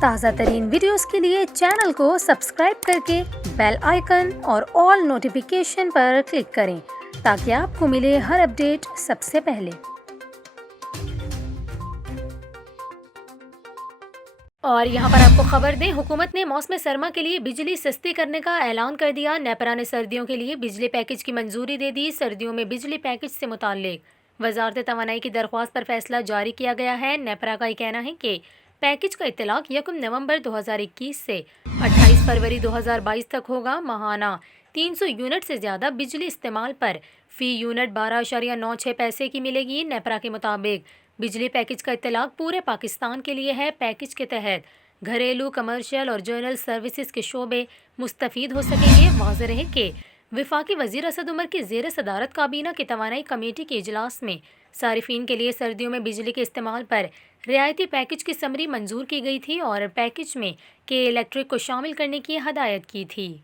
تازہ ترین ویڈیوز کے لیے چینل کو سبسکرائب کر کے بیل آئیکن اور آل نوٹیفیکیشن پر کلک کریں تاکہ آپ کو ملے ہر اپڈیٹ سب سے پہلے۔ اور یہاں پر آپ کو خبر دیں، حکومت نے موسم سرما کے لیے بجلی سستی کرنے کا اعلان کر دیا۔ نیپرا نے سردیوں کے لیے بجلی پیکج کی منظوری دے دی۔ سردیوں میں بجلی پیکج سے متعلق وزارت توانائی کی درخواست پر فیصلہ جاری کیا گیا ہے۔ نیپرا کا یہ کہنا ہے کہ پیکج کا اطلاق 1 نومبر 2021 سے 28 فروری 2022 تک ہوگا۔ ماہانہ 300 یونٹ سے زیادہ بجلی استعمال پر فی یونٹ 12.96 پیسے کی ملے گی۔ نیپرا کے مطابق بجلی پیکج کا اطلاق پورے پاکستان کے لیے ہے۔ پیکج کے تحت گھریلو، کمرشل اور جنرل سروسز کے شعبے مستفید ہو سکیں گے۔ واضح رہے کہ وفاقی وزیر اسد عمر کی زیر صدارت کابینہ کی توانائی کمیٹی کے اجلاس میں صارفین کے لیے سردیوں میں بجلی کے استعمال پر رعایتی پیکج کی سمری منظور کی گئی تھی اور پیکج میں کے الیکٹرک کو شامل کرنے کی ہدایت کی تھی۔